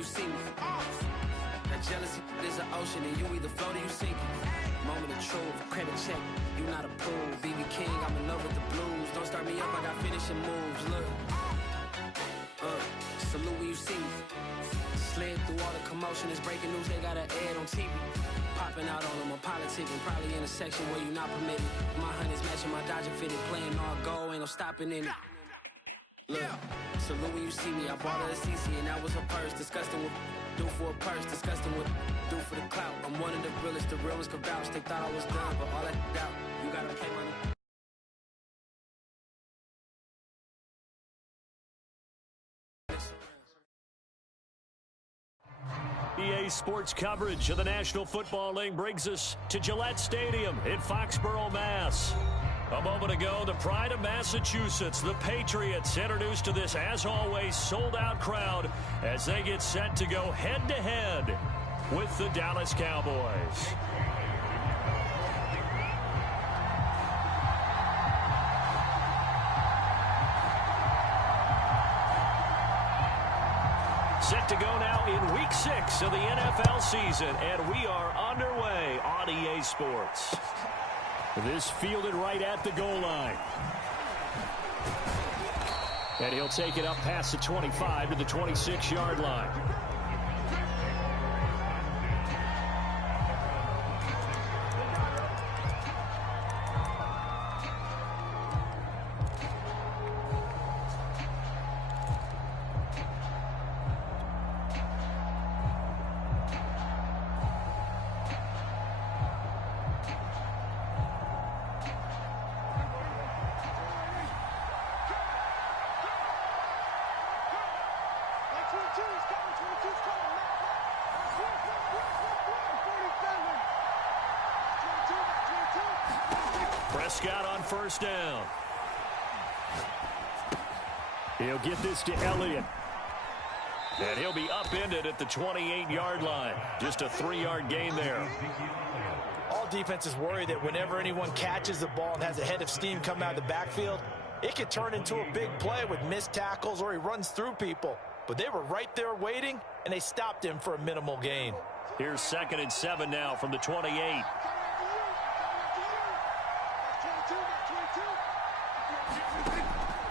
you see me. That jealousy is an ocean, and you either float or you sink. Moment of truth, credit check, you not approved. BB King, I'm in love with the blues. Don't start me up, I got finishing moves. Look, salute when you see me. Slid through all the commotion, it's breaking news, they got an ad on TV. Popping out on them, I'm politicking, probably in a section where you not permitted. My honey's matching my Dodger fitted, playing all go, ain't no stopping in it. Look, salute when you see me, I bought her a CC and that was her purse. Disgusting with do for a purse, disgusting with do for the clout. I'm one of the realest, the real ones could vouch. They thought I was done, but all that doubt, you gotta play money. EA Sports coverage of the National Football League brings us to Gillette Stadium in Foxborough, Mass. A moment ago, the pride of Massachusetts, the Patriots, introduced to this, as always, sold-out crowd as they get set to go head-to-head with the Dallas Cowboys. Set to go now in Week 6 of the NFL season, and we are underway on EA Sports. This fielded right at the goal line. And he'll take it up past the 25 to the 26-yard line. Prescott on first down. He'll get this to Elliott. And he'll be upended at the 28-yard line. Just a 3-yard gain there. All defenses worry that whenever anyone catches the ball and has a head of steam come out of the backfield, it could turn into a big play with missed tackles or he runs through people. But they were right there waiting, and they stopped him for a minimal gain. Here's 2nd and 7 now from the 28.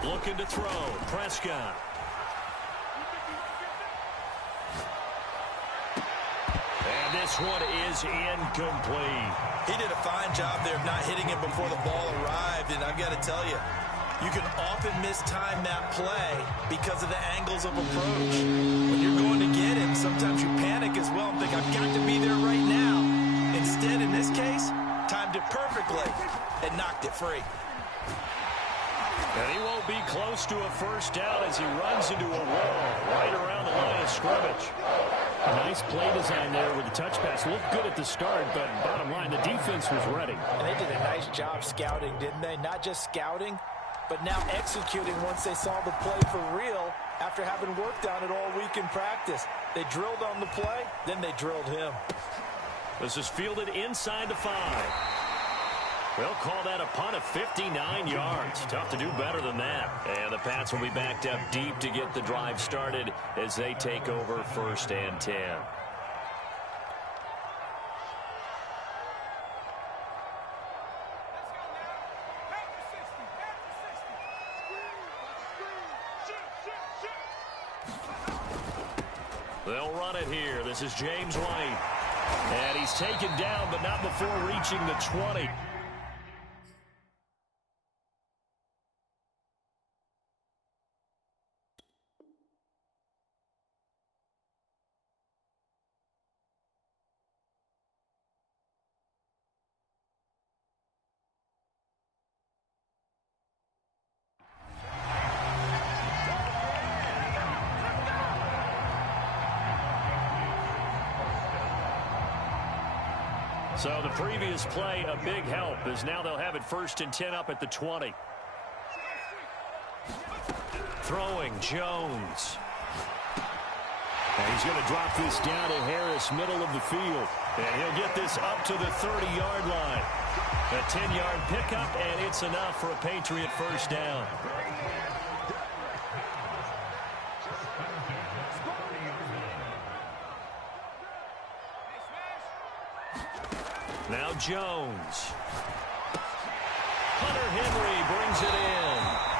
Looking to throw. Prescott. And this one is incomplete. He did a fine job there of not hitting it before the ball arrived, and I've got to tell you, you can often mistime that play because of the angles of approach. When you're going to get him, sometimes you panic as well and think, I've got to be there right now. Instead, in this case, timed it perfectly and knocked it free. And he won't be close to a first down as he runs into a wall right around the line of scrimmage. A nice play design there with the touch pass. Looked good at the start, but bottom line, the defense was ready. And they did a nice job scouting, didn't they? Not just scouting, but now executing once they saw the play for real after having worked on it all week in practice. They drilled on the play, then they drilled him. This is fielded inside the 5. They'll call that a punt of 59 yards. Tough to do better than that. And the Pats will be backed up deep to get the drive started as they take over 1st and 10. They'll run it here. This is James White. And he's taken down, but not before reaching the 20. So the previous play, a big help, as now they'll have it 1st and 10 up at the 20. Throwing, Jones. And he's going to drop this down to Harris, middle of the field. And he'll get this up to the 30-yard line. A 10-yard pickup, and it's enough for a Patriot first down. Jones. Hunter Henry brings it in.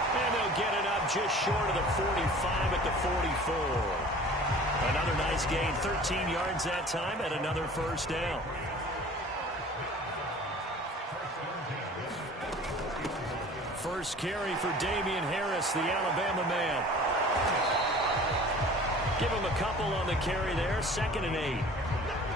And they'll get it up just short of the 45 at the 44. Another nice gain, 13 yards that time, and another first down. First carry for Damian Harris, the Alabama man. Give him a couple on the carry there, 2nd and 8.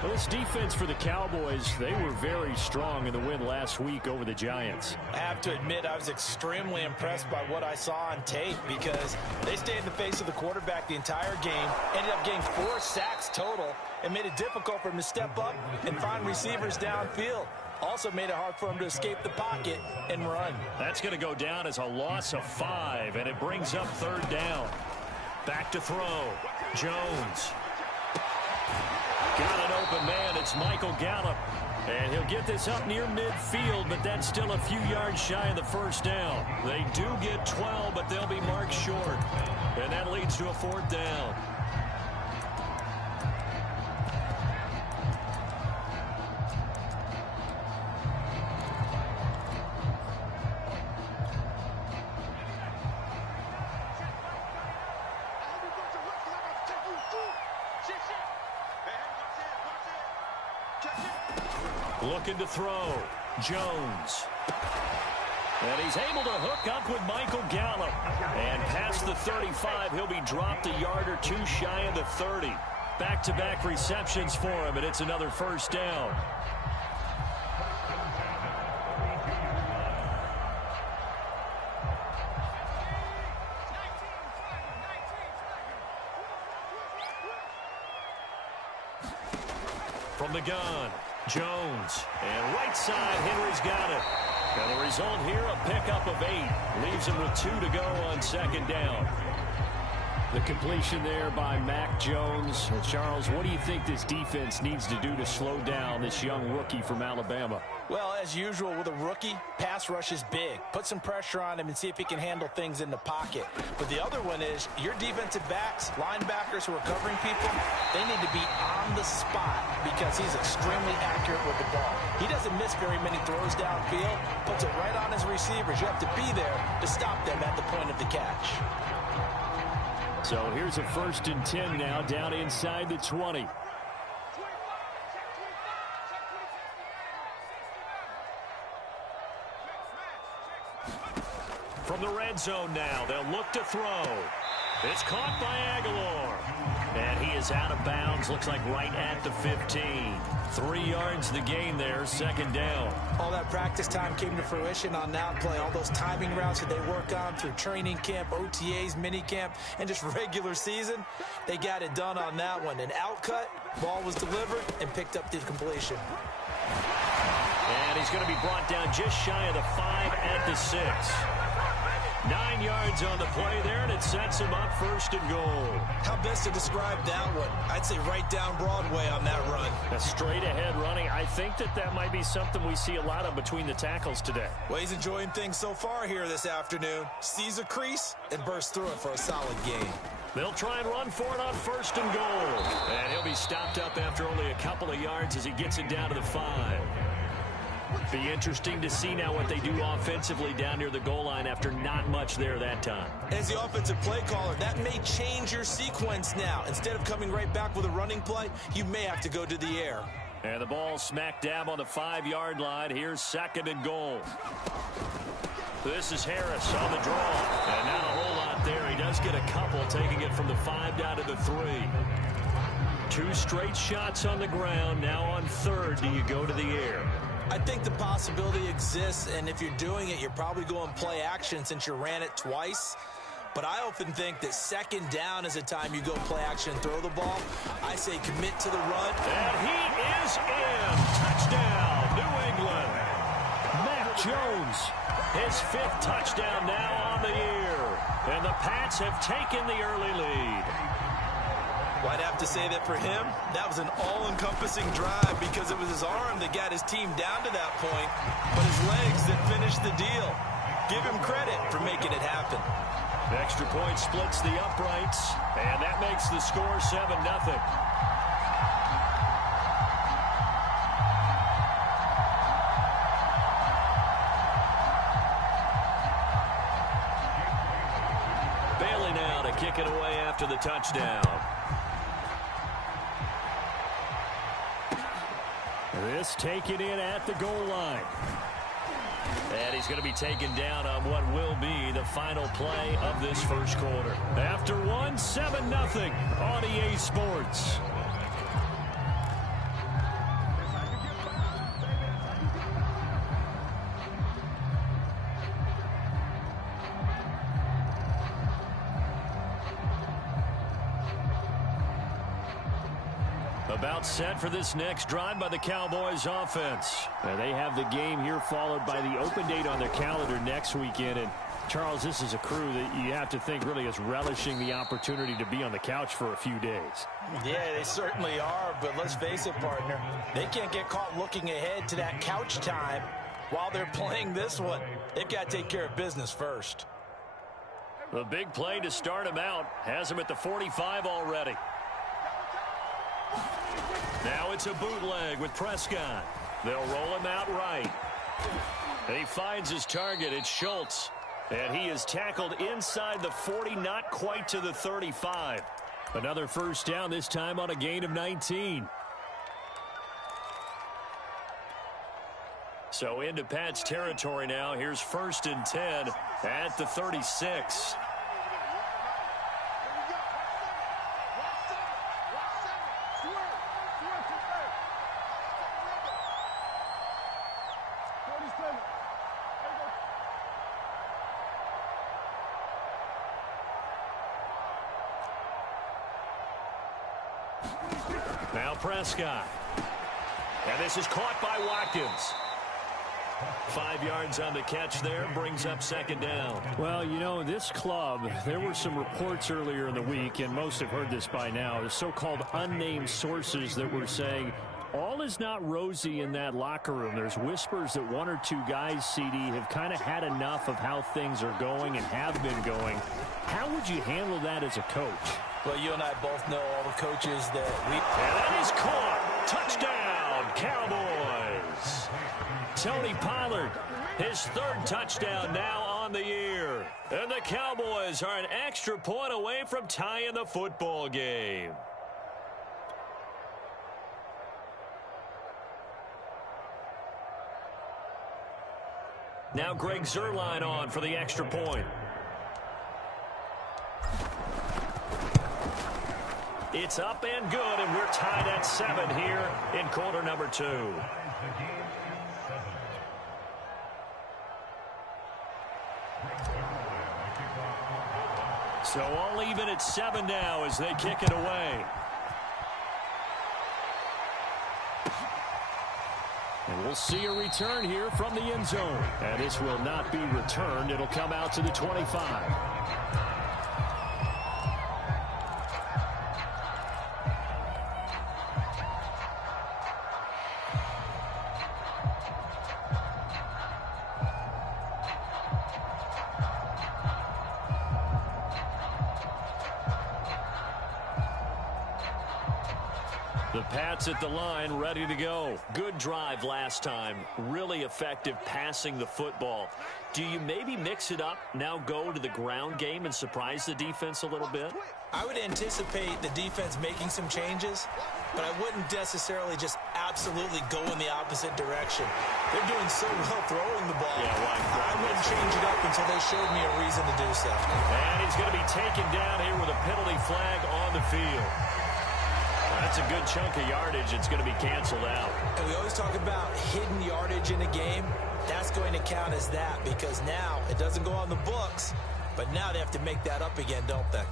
Well, this defense for the Cowboys, they were very strong in the win last week over the Giants. I have to admit, I was extremely impressed by what I saw on tape because they stayed in the face of the quarterback the entire game, ended up getting 4 sacks total, and made it difficult for him to step up and find receivers downfield. Also made it hard for him to escape the pocket and run. That's going to go down as a loss of 5, and it brings up 3rd down. Back to throw. Jones. Got an open man. It's Michael Gallup. And he'll get this up near midfield, but that's still a few yards shy of the first down. They do get 12, but they'll be marked short. And that leads to a 4th down. Looking to throw. Jones. And he's able to hook up with Michael Gallup. And past the 35, he'll be dropped a yard or 2 shy of the 30. Back-to-back receptions for him, and it's another first down. From the gun. Jones, and right side, Henry's got it. And the result here, a pickup of 8. Leaves him with 2 to go on 2nd down. The completion there by Mac Jones. Charles, what do you think this defense needs to do to slow down this young rookie from Alabama? Well, as usual with a rookie, pass rush is big. Put some pressure on him and see if he can handle things in the pocket. But the other one is your defensive backs, linebackers who are covering people, they need to be on the spot because he's extremely accurate with the ball. He doesn't miss very many throws downfield, puts it right on his receivers. You have to be there to stop them at the point of the catch. So here's a 1st and 10 now, down inside the 20. From the red zone now, they'll look to throw. It's caught by Aguilar. And he is out of bounds, looks like right at the 15. 3 yards the gain there, 2nd down. All that practice time came to fruition on that play. All those timing routes that they work on through training camp, OTAs, minicamp, and just regular season, they got it done on that one. An outcut, ball was delivered, and picked up the completion. And he's going to be brought down just shy of the 5 at the 6. 9 yards on the play there, and it sets him up 1st and goal. How best to describe that one? I'd say right down Broadway on that run. A straight-ahead running. I think that might be something we see a lot of between the tackles today. Well, he's enjoying things so far here this afternoon. Sees a crease and bursts through it for a solid gain. They'll try and run for it on 1st and goal. And he'll be stopped up after only a couple of yards as he gets it down to the 5. Be interesting to see now what they do offensively down near the goal line after not much there that time. As the offensive play caller, that may change your sequence now. Instead of coming right back with a running play, you may have to go to the air. And the ball smack dab on the 5-yard line. Here's 2nd and goal. This is Harris on the draw. And not a whole lot there. He does get a couple, taking it from the 5 down to the 3. 2 straight shots on the ground. Now on 3rd, do you go to the air? I think the possibility exists, and if you're doing it, you're probably going play action since you ran it twice. But I often think that 2nd down is a time you go play action and throw the ball. I say commit to the run. And he is in. Touchdown, New England. Mac Jones. His 5th touchdown now on the year. And the Pats have taken the early lead. Well, I'd have to say that for him, that was an all-encompassing drive because it was his arm that got his team down to that point, but his legs that finished the deal. Give him credit for making it happen. Extra point splits the uprights, and that makes the score 7-0. Bailey now to kick it away after the touchdown. This taken in at the goal line. And he's going to be taken down on what will be the final play of this first quarter. After one, 7-0 on EA Sports. About set for this next drive by the Cowboys offense. And they have the game here followed by the open date on their calendar next weekend. And Charles, this is a crew that you have to think really is relishing the opportunity to be on the couch for a few days. Yeah, they certainly are, but let's face it, partner. They can't get caught looking ahead to that couch time while they're playing this one. They've got to take care of business first. The big play to start him out has him at the 45 already. Now it's a bootleg with Prescott. They'll roll him out right. And he finds his target. It's Schultz. And he is tackled inside the 40, not quite to the 35. Another first down, this time on a gain of 19. So into Pat's territory now. Here's 1st and 10 at the 36. Now Prescott. And this is caught by Watkins. 5 yards on the catch there, brings up 2nd down. Well, you know, this club, there were some reports earlier in the week, and most have heard this by now, the so-called unnamed sources that were saying all is not rosy in that locker room. There's whispers that 1 or 2 guys, CD, have kind of had enough of how things are going and have been going. How would you handle that as a coach? Well, you and I both know all the coaches that we... And that is caught. Touchdown, Cowboys. Tony Pollard, his 3rd touchdown now on the year. And the Cowboys are an extra point away from tying the football game. Now Greg Zuerlein on for the extra point. It's up and good, and we're tied at 7 here in quarter number 2. So all even at 7 now as they kick it away. And we'll see a return here from the end zone. And this will not be returned. It'll come out to the 25. The Pats at the line, ready to go. Good drive last time. Really effective passing the football. Do you maybe mix it up, now go to the ground game and surprise the defense a little bit? I would anticipate the defense making some changes, but I wouldn't necessarily just absolutely go in the opposite direction. They're doing so well throwing the ball. Yeah, I wouldn't change it up until they showed me a reason to do so. And he's going to be taken down here with a penalty flag on the field. That's a good chunk of yardage. It's going to be canceled out. And we always talk about hidden yardage in a game. That's going to count as that because now it doesn't go on the books, but now they have to make that up again, don't they?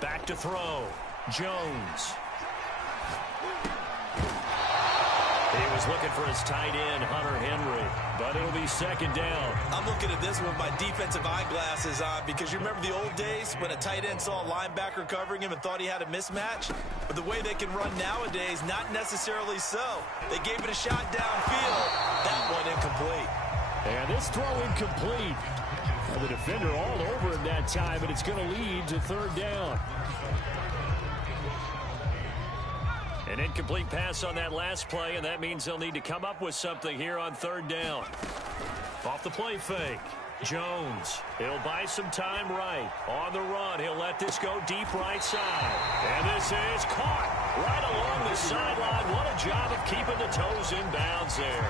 Back to throw. Jones. He was looking for his tight end, Hunter Henry, but it'll be 2nd down. I'm looking at this with my defensive eyeglasses on because you remember the old days when a tight end saw a linebacker covering him and thought he had a mismatch? But the way they can run nowadays, not necessarily so. They gave it a shot downfield. That one incomplete. And this throw incomplete. And the defender all over him that time, and it's going to lead to third down. An incomplete pass on that last play, and that means they'll need to come up with something here on third down. Off the play fake. Jones, he'll buy some time right. On the run, he'll let this go deep right side. And this is caught right along the sideline. What a job of keeping the toes in bounds there.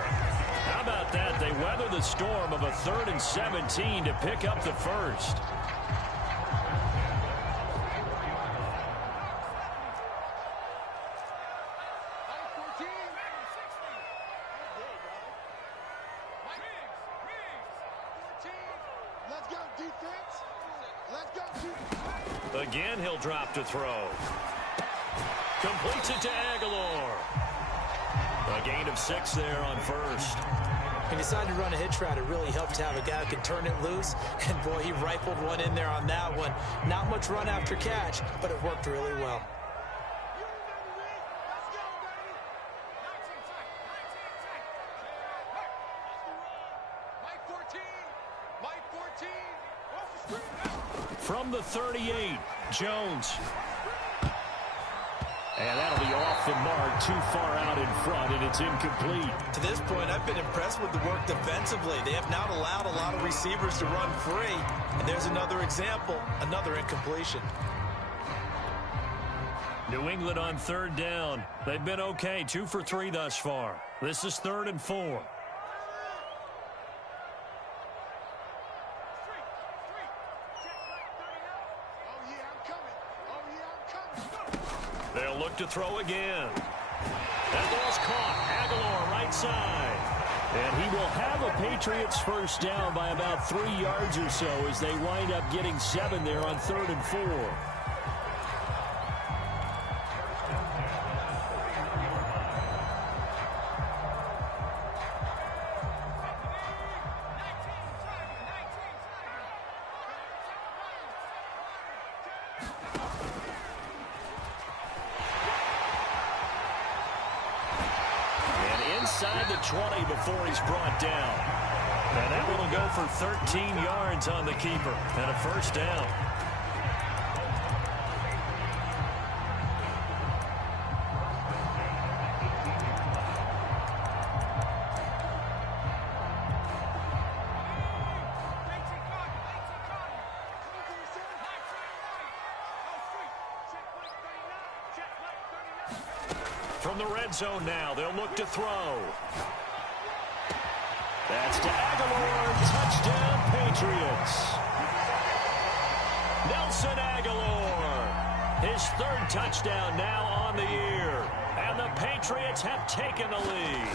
How about that? They weather the storm of a 3rd and 17 to pick up the first. Again, he'll drop to throw. Completes it to Aguilar. A gain of 6 there on first. He decided to run a hitch route. It really helped to have a guy who can turn it loose. And, boy, he rifled one in there on that one. Not much run after catch, but it worked really well. From the 38, Jones. And that'll be off the mark, too far out in front, and it's incomplete. To this point, I've been impressed with the work defensively. They have not allowed a lot of receivers to run free. And there's another example, another incompletion. New England on third down. They've been okay, 2 for 3 thus far. This is 3rd and 4. They'll look to throw again. That ball's caught. Aguilar right side. And he will have a Patriots first down by about 3 yards or so as they wind up getting 7 there on 3rd and 4. Inside the 20 before he's brought down. And that one will go for 13 yards on the keeper and a first down. From the red zone now, they'll look to throw. That's to Aguilar. Touchdown, Patriots. Nelson Aguilar. His 3rd touchdown now on the year. And the Patriots have taken the lead.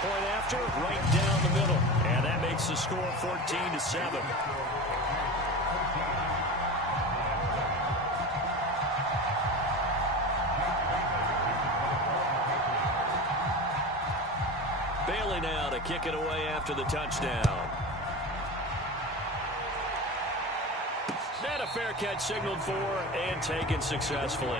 Point after, right down the middle. And that makes the score 14-7. Bailey now to kick it away after the touchdown. And a fair catch signaled for and taken successfully.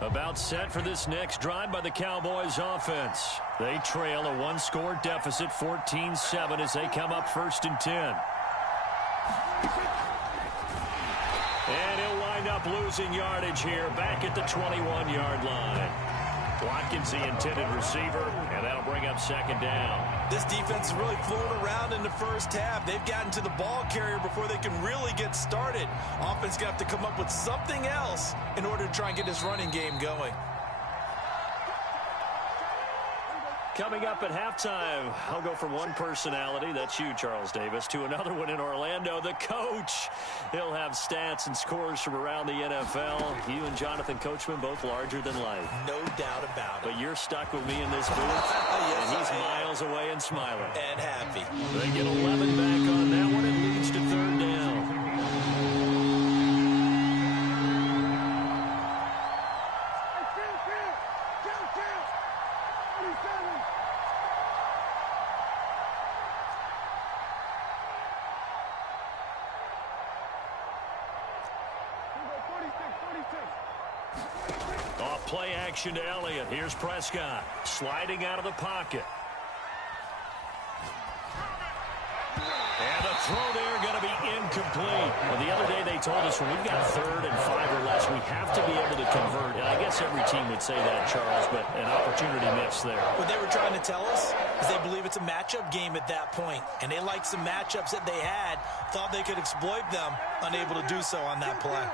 About set for this next drive by the Cowboys offense. They trail a 1-score deficit, 14-7, as they come up 1st and 10. And he'll wind up losing yardage here back at the 21-yard line. Watkins, the intended receiver, and that'll bring up 2nd down. This defense is really fluid around in the first half. They've gotten to the ball carrier before they can really get started. Offense got to come up with something else in order to try and get this running game going. Coming up at halftime, I'll go from one personality, that's you, Charles Davis, to another one in Orlando, the coach. He'll have stats and scores from around the NFL. You and Jonathan Coachman, both larger than life. No doubt about it. But you're stuck with me in this booth, yes, and he's miles away and smiling. And happy. They get 11 back on that one. It leads to 3rd down. Off play action to Elliott. Here's Prescott sliding out of the pocket. And the throw there going to be incomplete. Well, the other day they told us when we've got 3rd and 5 or less, we have to be able to convert. And I guess every team would say that, Charles, but an opportunity missed there. What they were trying to tell us is they believe it's a matchup game at that point. And they liked some matchups that they had, thought they could exploit them, unable to do so on that play.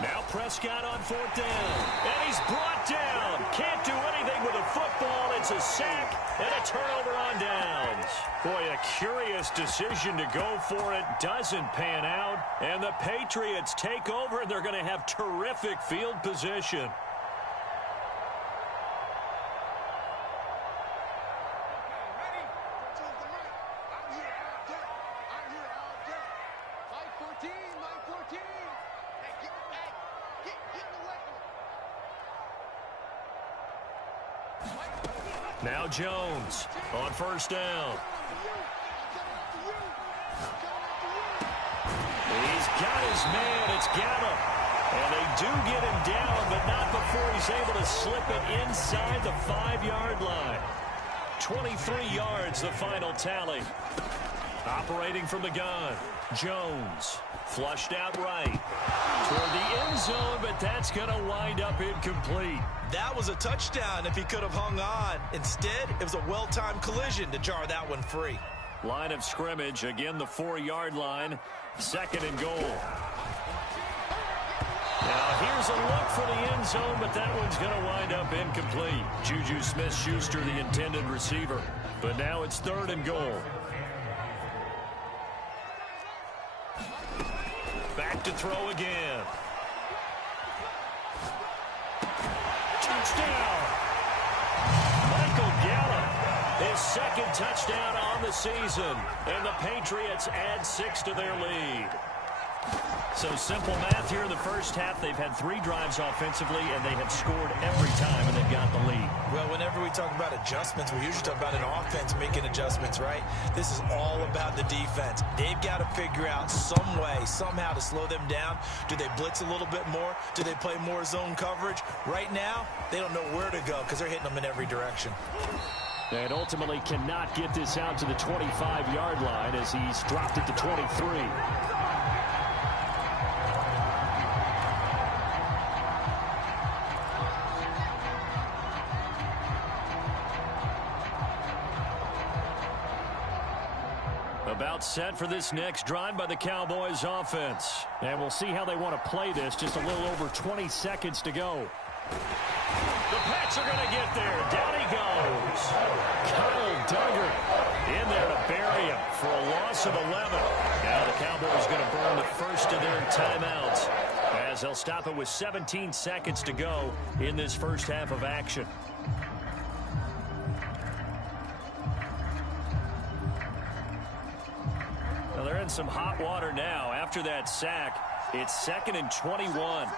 Now Prescott on 4th down. And he's brought down. Can't do anything with a football. It's a sack and a turnover on downs. Boy, a curious decision to go for it. Doesn't pan out. And the Patriots take over, and they're going to have terrific field position. Now Jones on 1st down. He's got his man. It's Gallup. And they do get him down, but not before he's able to slip it inside the 5-yard line. 23 yards, the final tally. Operating from the gun, Jones flushed out right toward the end zone, but that's going to wind up incomplete. That was a touchdown if he could have hung on. Instead, it was a well-timed collision to jar that one free. Line of scrimmage, again the 4-yard line, 2nd and goal. Now here's a look for the end zone, but that one's going to wind up incomplete. Juju Smith-Schuster, the intended receiver. But now it's 3rd and goal. Back to throw again. Touchdown! Michael Gallup, his 2nd touchdown on the season. And the Patriots add 6 to their lead. So simple math here in the first half. They've had 3 drives offensively, and they have scored every time, and they've got the lead. Well, whenever we talk about adjustments, we usually talk about an offense making adjustments, right? This is all about the defense. They've got to figure out some way, somehow to slow them down. Do they blitz a little bit more? Do they play more zone coverage? Right now, they don't know where to go because they're hitting them in every direction. And ultimately cannot get this out to the 25-yard line as he's dropped it to 23. About set for this next drive by the Cowboys offense. And we'll see how they want to play this. Just a little over 20 seconds to go. The Pats are going to get there. Down he goes. Kyle Duggar in there to bury him for a loss of 11. Now the Cowboys going to burn the first of their timeouts as they'll stop it with 17 seconds to go in this first half of action. Well, they're in some hot water now. After that sack, it's 2nd and 21.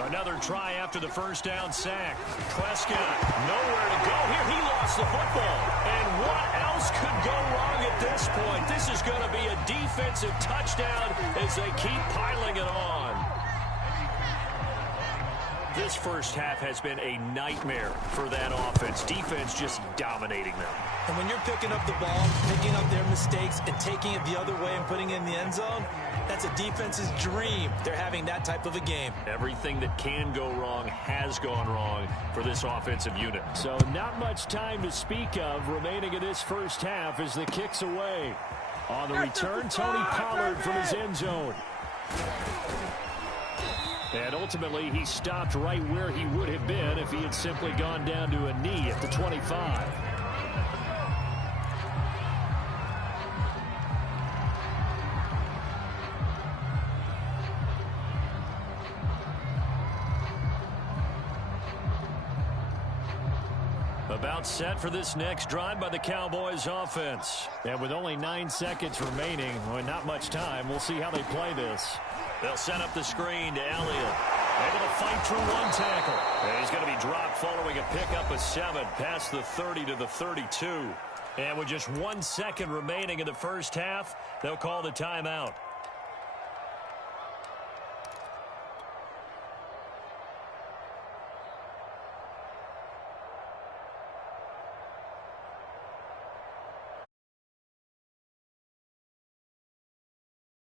Another try after the first down sack. Prescott, nowhere to go here. He lost the football. And what else could go wrong at this point? This is going to be a defensive touchdown as they keep piling it on. This first half has been a nightmare for that offense. Defense just dominating them. And when you're picking up the ball, picking up their mistakes, and taking it the other way and putting it in the end zone, that's a defense's dream. They're having that type of a game. Everything that can go wrong has gone wrong for this offensive unit. So not much time to speak of remaining in this first half as the kick's away. On the return, Tony Pollard from his end zone. And ultimately, he stopped right where he would have been if he had simply gone down to a knee at the 25. About set for this next drive by the Cowboys offense. And with only 9 seconds remaining, well, not much time, we'll see how they play this. They'll set up the screen to Elliott. Able to fight through one tackle. And he's going to be dropped following a pickup of 7 past the 30 to the 32. And with just 1 second remaining in the first half, they'll call the timeout.